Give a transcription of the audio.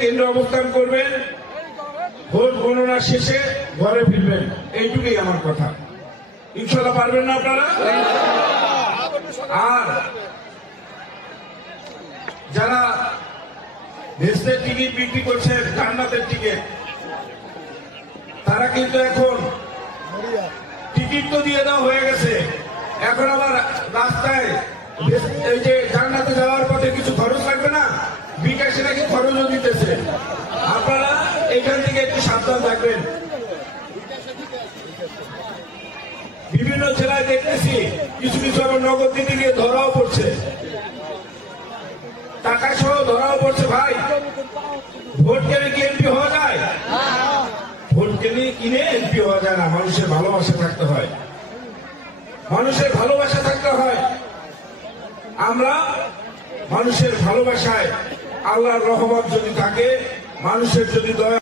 কেন্দ্রে অবস্থান করবেন, ভোট গণনা শেষে ঘরে ফিরবেন, এইটুকুই আমার কথা। ইনশাল্লাহ পারবেন না আপনারা? আর যারা ভেস্টের টিকিট বিক্রি করছেন, জান্নাতের টিকিট, তারা কিন্তু এখন টিকিট তো দিয়ে দেওয়া হয়ে গেছে, এখন আবার রাস্তায় এই যে জান্নাতে যাওয়ার পথে কিছু খরচ লাগবে না, বিকাশে নাকি খরচও দিতেছে। আপনারা এখান থেকে একটু সাবধান থাকবেন। বিভিন্ন জেলায় দেখতেছি কিছু কিছু আবার নগদ দিতে গিয়ে ধরাও পড়ছে, টাকা সহ ধরাও পড়ছে। ভাই, ভোট কেনে কি এমপি হওয়া যায়? ভোট কিনে এমপি হওয়া যায় না। মানুষের ভালোবাসা থাকতে হয়, মানুষের ভালোবাসা থাকতে হয়। আমরা মানুষের ভালোবাসায়, আল্লাহর রহমত যদি থাকে, মানুষের যদি দয়া